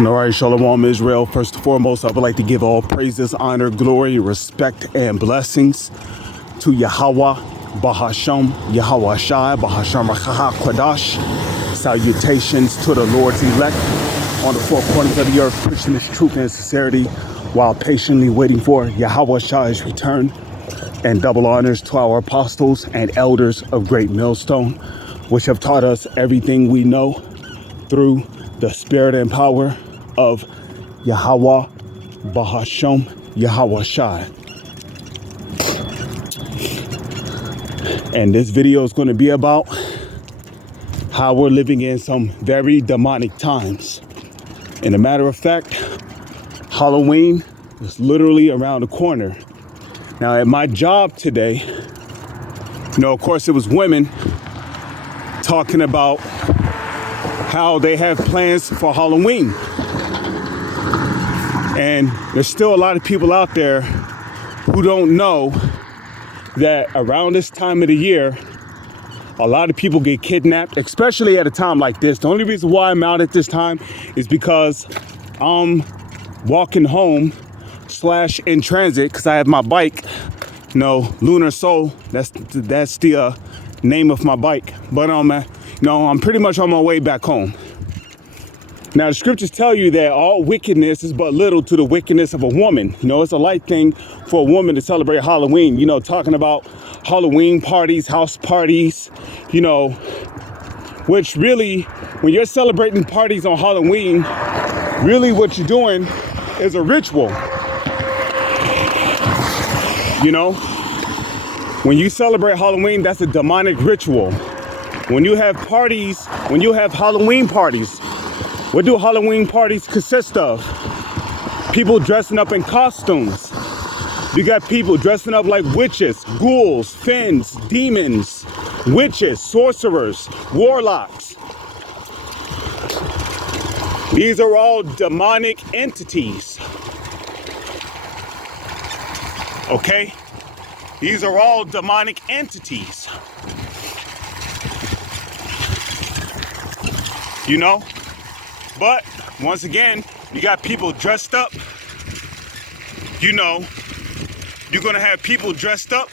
All right, Shalom Israel. First and foremost, I would like to give all praises, honor, glory, respect, and blessings to Yahweh, Bahasham, Yahweh Shai, Bahasham Rachaha Kwadash. Salutations to the Lord's elect on the four corners of the earth, preaching His truth and sincerity while patiently waiting for Yahweh Shai's return. And double honors to our apostles and elders of Great Millstone, which have taught us everything we know through the spirit and power of Yahweh, Bahasham, Yahweh Shai. And this video is going to be about how we're living in some very demonic times. And a matter of fact, Halloween is literally around the corner. Now at my job today, of course it was women talking about how they have plans for Halloween. And there's still a lot of people out there who don't know that around this time of the year, a lot of people get kidnapped, especially at a time like this. The only reason why I'm out at this time is because I'm walking home / in transit because I have my bike, Lunar Soul. That's the name of my bike. But I'm pretty much on my way back home. Now, the scriptures tell you that all wickedness is but little to the wickedness of a woman. It's a light thing for a woman to celebrate Halloween, talking about Halloween parties, house parties, which really, when you're celebrating parties on Halloween, really what you're doing is a ritual. When you celebrate Halloween, that's a demonic ritual. When you have parties, when you have Halloween parties, what do Halloween parties consist of? People dressing up in costumes. You got people dressing up like witches, ghouls, fiends, demons, witches, sorcerers, warlocks. These are all demonic entities. Okay? These are all demonic entities. But once again, you got people dressed up. You're gonna have people dressed up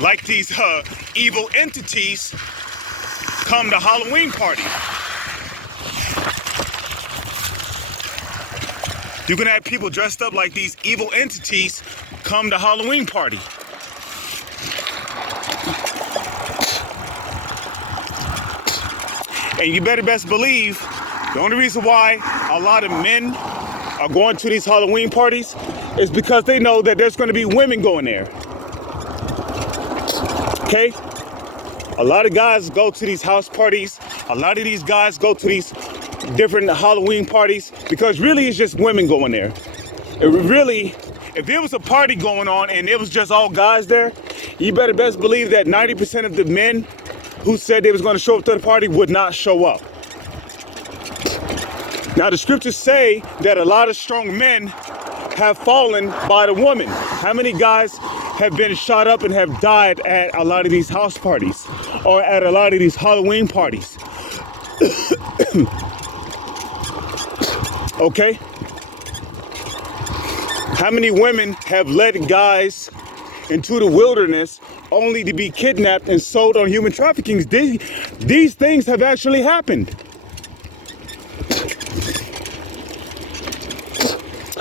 like these evil entities come to Halloween party. You're gonna have people dressed up like these evil entities come to Halloween party. And you better best believe the only reason why a lot of men are going to these Halloween parties is because they know that there's going to be women going there. Okay? A lot of guys go to these house parties. A lot of these guys go to these different Halloween parties because really it's just women going there. If there was a party going on and it was just all guys there, you better best believe that 90% of the men who said they was going to show up to the party would not show up. Now the scriptures say that a lot of strong men have fallen by the woman. How many guys have been shot up and have died at a lot of these house parties or at a lot of these Halloween parties? Okay? How many women have led guys into the wilderness only to be kidnapped and sold on human trafficking? These things have actually happened.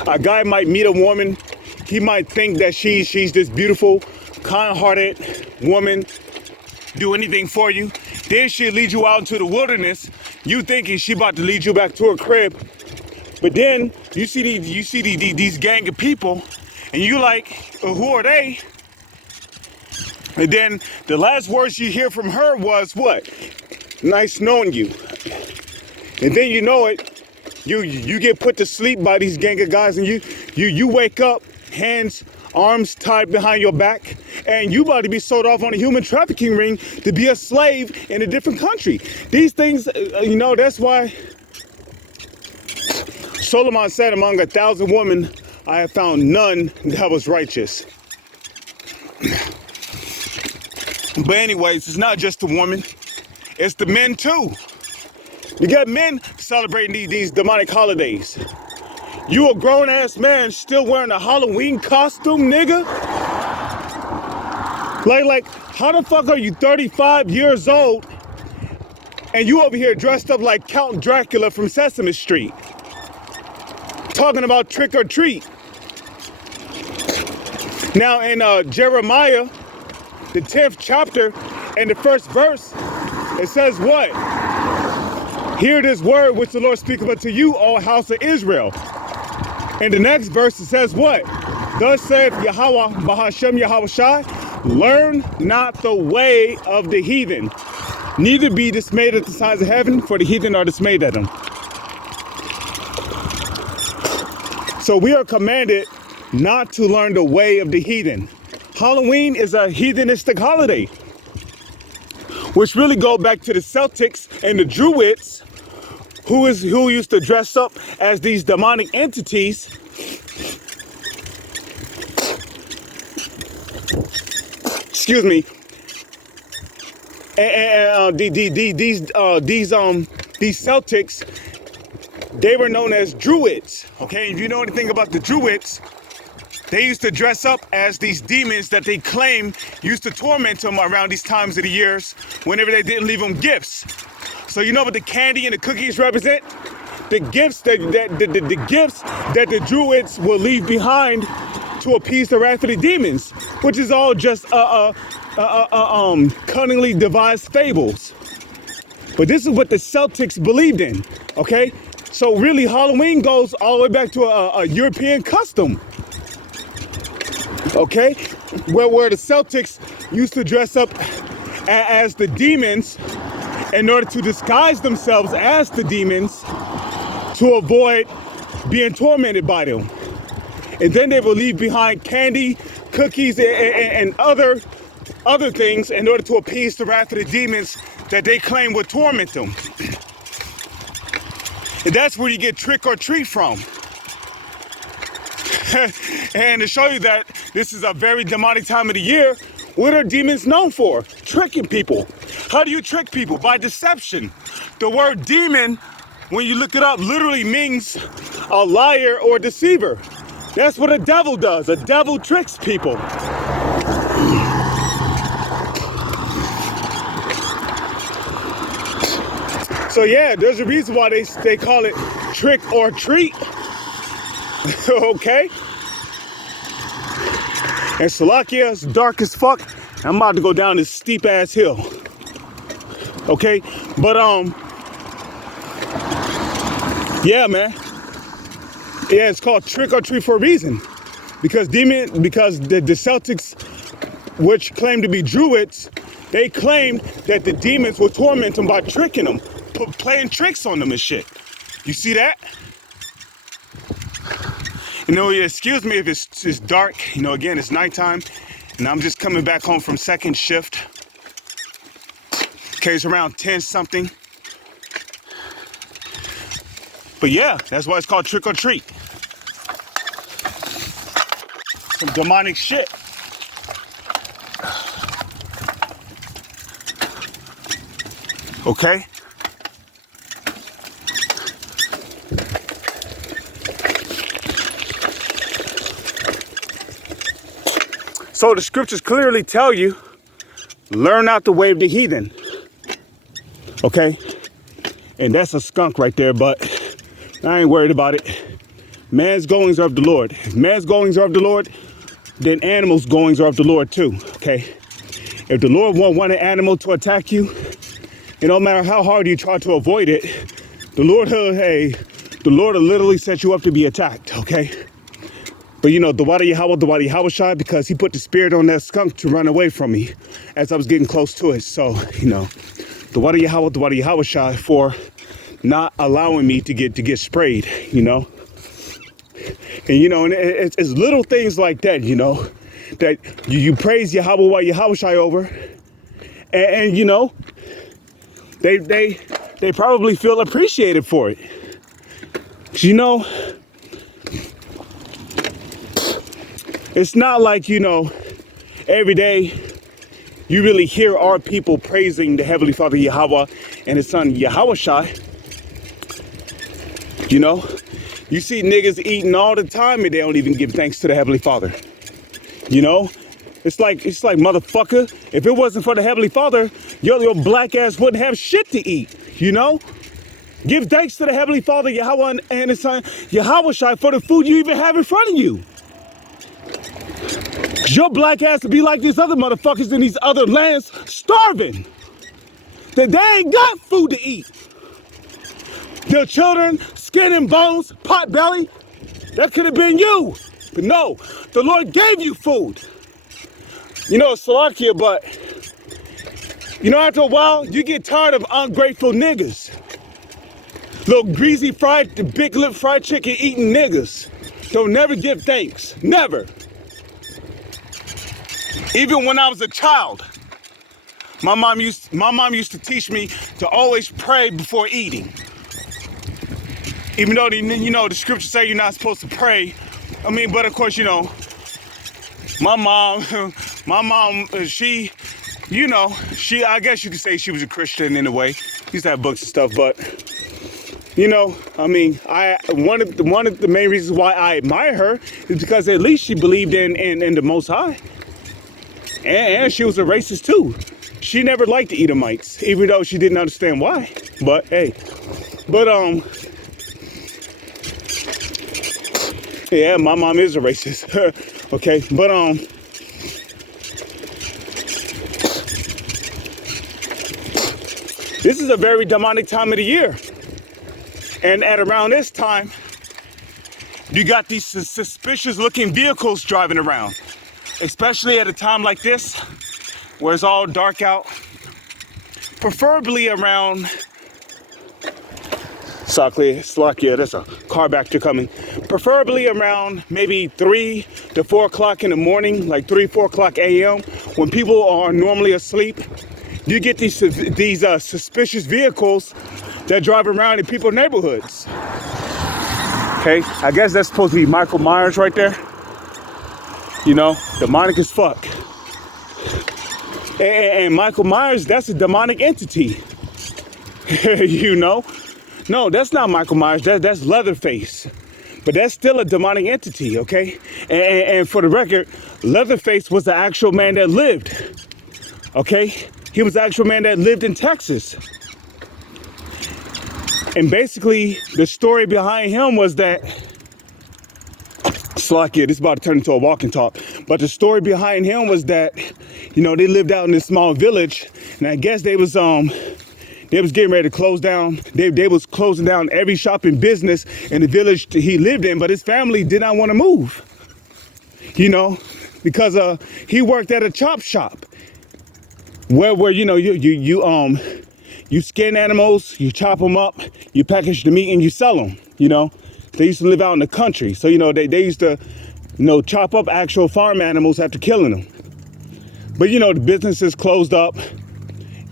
A guy might meet a woman. He might think that she's this beautiful, kind-hearted woman, do anything for you. Then she'll lead you out into the wilderness. You thinking she about to lead you back to her crib. But then you see these gang of people, and you like, who are they? And then the last words you hear from her was what? Nice knowing you. And then you know it, you get put to sleep by these gang of guys, and you wake up, hands, arms tied behind your back, and you about to be sold off on a human trafficking ring to be a slave in a different country. These things, that's why Solomon said, among 1,000 women, I have found none that was righteous. But anyways, it's not just the woman, it's the men too. You got men celebrating these demonic holidays. You a grown-ass man still wearing a Halloween costume, nigga? Like, how the fuck are you 35 years old and you over here dressed up like Count Dracula from Sesame Street? Talking about trick or treat. Now in Jeremiah, the 10th chapter and the first verse, it says what? Hear this word which the Lord speaketh unto you, all house of Israel. In the next verse, it says what? Thus saith Yahweh, Bahashem Yahweh Shai, learn not the way of the heathen, neither be dismayed at the signs of heaven, for the heathen are dismayed at them. So we are commanded not to learn the way of the heathen. Halloween is a heathenistic holiday, which really go back to the Celtics and the Druids, who used to dress up as these demonic entities. Excuse me. And these Celtics, they were known as Druids. Okay, if you know anything about the Druids, they used to dress up as these demons that they claim used to torment them around these times of the years whenever they didn't leave them gifts. So you know what the candy and the cookies represent? The gifts that the Druids will leave behind to appease the wrath of the demons, which is all just cunningly devised fables. But this is what the Celtics believed in, okay? So really Halloween goes all the way back to a European custom, okay? Where the Celtics used to dress up as the demons in order to disguise themselves as the demons to avoid being tormented by them. And then they will leave behind candy, cookies, and other things in order to appease the wrath of the demons that they claim would torment them. And that's where you get trick or treat from. And to show you that this is a very demonic time of the year, what are demons known for? Tricking people. How do you trick people? By deception. The word demon, when you look it up, literally means a liar or deceiver. That's what a devil does. A devil tricks people. So yeah, there's a reason why they call it trick or treat. Okay? And Salakia, it's dark as fuck. I'm about to go down this steep ass hill. Okay? But yeah, man. Yeah, it's called trick or treat for a reason. Because the Celtics, which claim to be Druids, they claimed that the demons would torment them by tricking them, playing tricks on them and shit. You see that? You know, excuse me if it's dark. You know, again, it's nighttime, and I'm just coming back home from second shift. Okay, it's around 10 something. But yeah, that's why it's called trick or treat. Some demonic shit. Okay? So the scriptures clearly tell you, learn not the way of the heathen. Okay? And that's a skunk right there, but I ain't worried about it. Man's goings are of the Lord. If man's goings are of the Lord, then animals' goings are of the Lord too, okay? If the Lord won't want an animal to attack you, it don't matter how hard you try to avoid it, the Lord will literally set you up to be attacked, okay? But you know, the Wada Yahweh Shai, because he put the spirit on that skunk to run away from me as I was getting close to it. So, you know, the Wada Yahweh Shai for not allowing me to get sprayed, you know? And you know, and it's little things like that, you know, that you praise Yahweh Shai over, and you know, they probably feel appreciated for it. You know, it's not like, you know, every day you really hear our people praising the Heavenly Father Yahweh and his son Yahweh Shai. You know, you see niggas eating all the time and they don't even give thanks to the Heavenly Father. You know, it's like motherfucker, if it wasn't for the Heavenly Father, your black ass wouldn't have shit to eat. You know, give thanks to the Heavenly Father, Yahweh and His Son, Yahweh Shai, for the food you even have in front of you. Your black ass to be like these other motherfuckers in these other lands, starving. That they ain't got food to eat. Their children, skin and bones, pot belly. That could have been you. But no, the Lord gave you food. You know, Salakia, but you know, after a while, you get tired of ungrateful niggas. Little greasy big lip fried chicken eating niggas. Don't never give thanks. Never. Even when I was a child, my mom used to teach me to always pray before eating. Even though the scriptures say you're not supposed to pray. I mean, but of course, you know, my mom, she, you know, I guess you could say she was a Christian in a way. She used to have books and stuff, but you know, I mean, one of the main reasons why I admire her is because at least she believed in the Most High. And she was a racist too. She never liked the Edomites, even though she didn't understand why. But hey, yeah, my mom is a racist. Okay, but this is a very demonic time of the year. And at around this time, you got these suspicious looking vehicles driving around. Especially at a time like this, where it's all dark out. Preferably around, Slakia, there's a car back there coming. Preferably around maybe 3 to 4 o'clock in the morning, like 3, 4 o'clock a.m. when people are normally asleep. You get these suspicious vehicles that drive around in people's neighborhoods. Okay, I guess that's supposed to be Michael Myers right there. You know, demonic as fuck. And Michael Myers, that's a demonic entity. You know? No, that's not Michael Myers. That's Leatherface. But that's still a demonic entity, okay? And for the record, Leatherface was the actual man that lived. Okay? He was the actual man that lived in Texas. And basically, the story behind him was that Slakia, this is about to turn into a walk and talk. But the story behind him was that, you know, they lived out in this small village, and I guess they was getting ready to close down. They was closing down every shop and business in the village he lived in, but his family did not want to move. You know, because he worked at a chop shop where you know you skin animals, you chop them up, you package the meat, and you sell them. You know. They used to live out in the country. So, you know, they used to, you know, chop up actual farm animals after killing them. But, you know, the businesses closed up.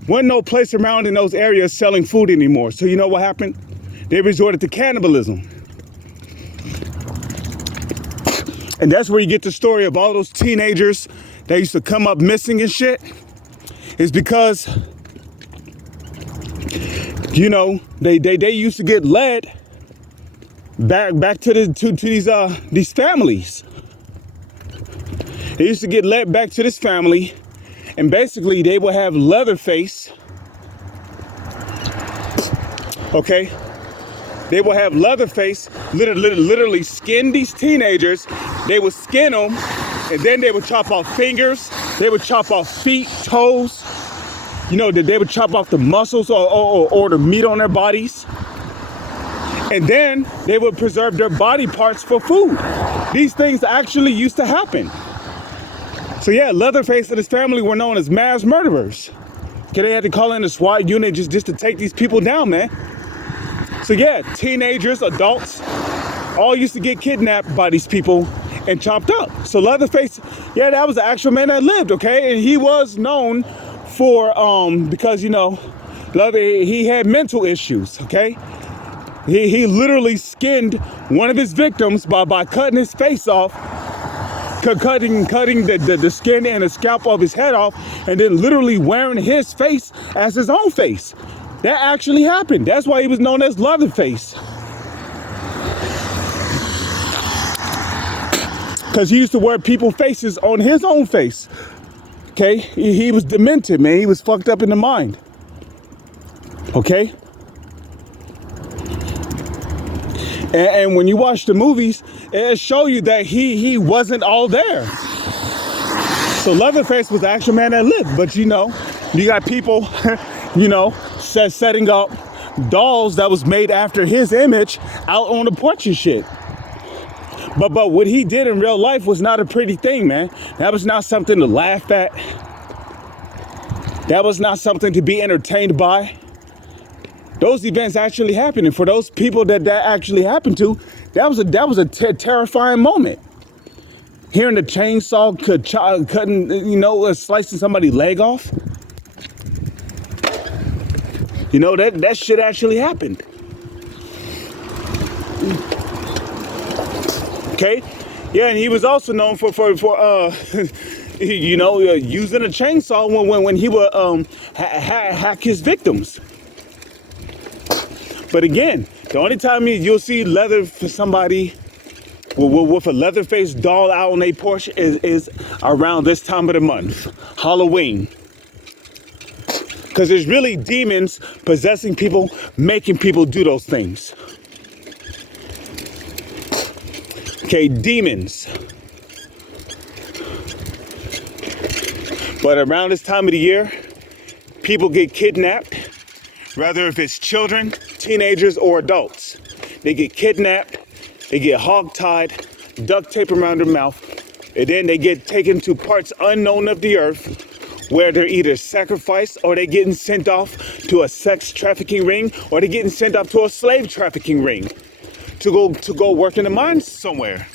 Wasn't no place around in those areas selling food anymore. So, you know what happened? They resorted to cannibalism. And that's where you get the story of all those teenagers that used to come up missing and shit. It's because, you know, they used to get led back to these families. They used to get led back to this family, and basically they would have Leatherface. Okay, they would have Leatherface literally skin these teenagers. They would skin them, and then they would chop off fingers. They would chop off feet, toes. You know, they would chop off the muscles or the meat on their bodies. And then they would preserve their body parts for food. These things actually used to happen. So yeah, Leatherface and his family were known as mass murderers. Okay, they had to call in a SWAT unit just to take these people down, man. So yeah, teenagers, adults, all used to get kidnapped by these people and chopped up. So Leatherface, yeah, that was the actual man that lived, okay? And he was known for, because, you know, he had mental issues, okay? He literally skinned one of his victims by cutting his face off, cutting the skin and the scalp of his head off, and then literally wearing his face as his own face. That actually happened. That's why he was known as Leatherface. Because he used to wear people faces on his own face. Okay? He was demented, man. He was fucked up in the mind. Okay? And when you watch the movies, it show you that he wasn't all there. So Leatherface was the actual man that lived. But you got people, setting up dolls that was made after his image out on the porch and shit. But what he did in real life was not a pretty thing, man. That was not something to laugh at. That was not something to be entertained by. Those events actually happened, and for those people that actually happened to, that was a terrifying moment. Hearing the chainsaw cutting, slicing somebody's leg off. That shit actually happened. Okay, yeah, and he was also known for using a chainsaw when he would hack his victims. But again, the only time you'll see leather for somebody with a Leatherface doll out on a porch is around this time of the month, Halloween. Because there's really demons possessing people, making people do those things. Okay, demons. But around this time of the year, people get kidnapped, whether if it's children, teenagers, or adults. They get kidnapped, they get hogtied, duct tape around their mouth, and then they get taken to parts unknown of the earth where they're either sacrificed or they're getting sent off to a sex trafficking ring or they're getting sent off to a slave trafficking ring to go work in the mines somewhere.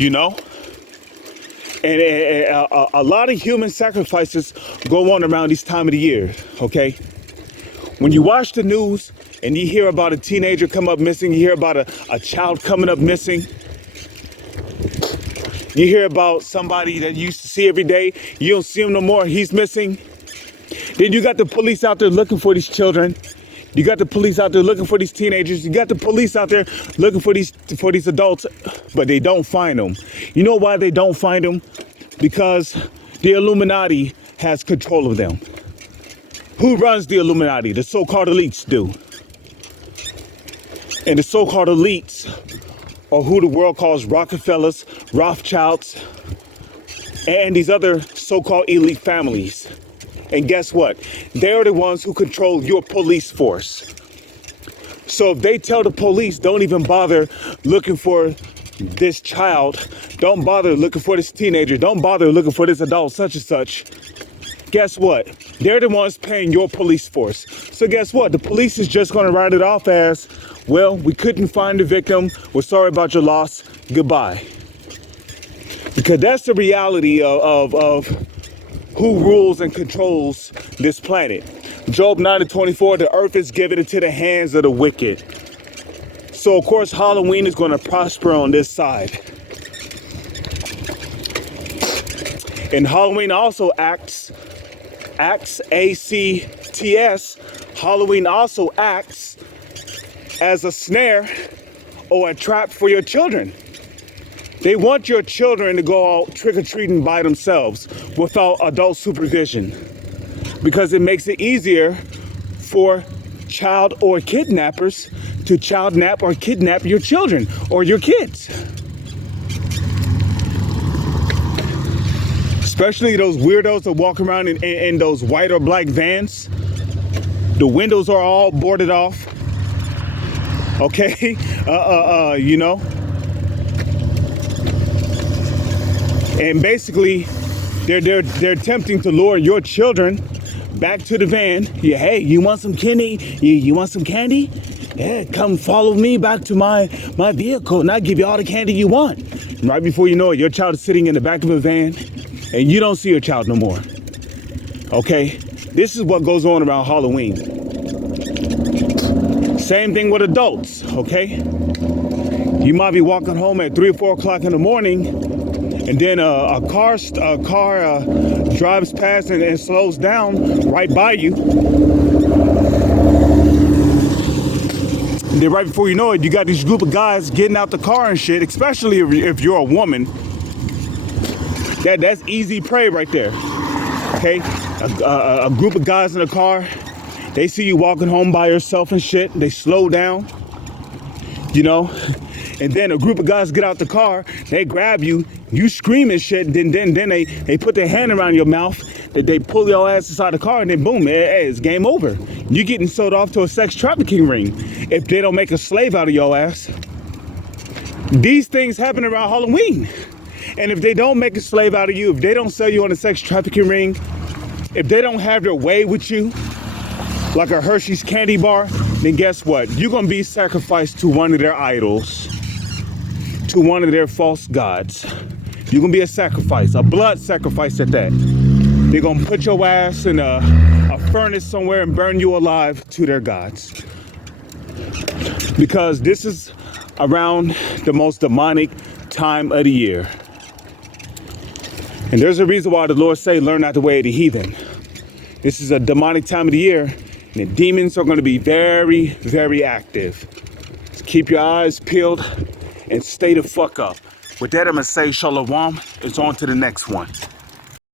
And a lot of human sacrifices go on around this time of the year, okay? When you watch the news and you hear about a teenager come up missing, you hear about a child coming up missing, you hear about somebody that you used to see every day, you don't see him no more, he's missing. Then you got the police out there looking for these children. You got the police out there looking for these teenagers. You got the police out there looking for these adults, but they don't find them. You know why they don't find them? Because the Illuminati has control of them. Who runs the Illuminati? The so-called elites do. And the so-called elites are who the world calls Rockefellers, Rothschilds, and these other so-called elite families. And guess what? They're the ones who control your police force. So if they tell the police, don't even bother looking for this child, don't bother looking for this teenager, don't bother looking for this adult such and such, guess what? They're the ones paying your police force. So guess what? The police is just going to write it off as, well, we couldn't find the victim. We're sorry about your loss. Goodbye. Because that's the reality of who rules and controls this planet. Job 9:24, the earth is given into the hands of the wicked. So of course Halloween is going to prosper on this side. And Halloween also acts, A-C-T-S, Halloween also acts as a snare or a trap for your children. They want your children to go out trick-or-treating by themselves without adult supervision because it makes it easier for child or kidnappers to child nap or kidnap your children or your kids. Especially those weirdos that walk around in those white or black vans. The windows are all boarded off. Okay, And basically, they're attempting to lure your children back to the van. Yeah, hey, you want some candy? You want some candy? Yeah, come follow me back to my vehicle and I'll give you all the candy you want. And right before you know it, your child is sitting in the back of a van and you don't see your child no more. Okay? This is what goes on around Halloween. Same thing with adults, okay? You might be walking home at 3 or 4 o'clock in the morning and then a car drives past and slows down right by you. And then right before you know it, you got this group of guys getting out the car and shit, especially if you're a woman. That's easy prey right there. Okay, a group of guys in a car, they see you walking home by yourself and shit, they slow down, you know, and then a group of guys get out the car, they grab you, you scream and shit, then they put their hand around your mouth, they pull your ass inside the car, and then boom, it's game over. You're getting sold off to a sex trafficking ring if they don't make a slave out of your ass. These things happen around Halloween. And if they don't make a slave out of you, if they don't sell you on a sex trafficking ring, if they don't have their way with you, like a Hershey's candy bar, then guess what? You're going to be sacrificed to one of their idols, to one of their false gods. You're going to be a sacrifice, a blood sacrifice at that. They're going to put your ass in a furnace somewhere and burn you alive to their gods. Because this is around the most demonic time of the year. And there's a reason why the Lord say, learn not the way of the heathen. This is a demonic time of the year, and the demons are going to be very, very active. So keep your eyes peeled and stay the fuck up. With that, I'm going to say shalom. It's on to the next one.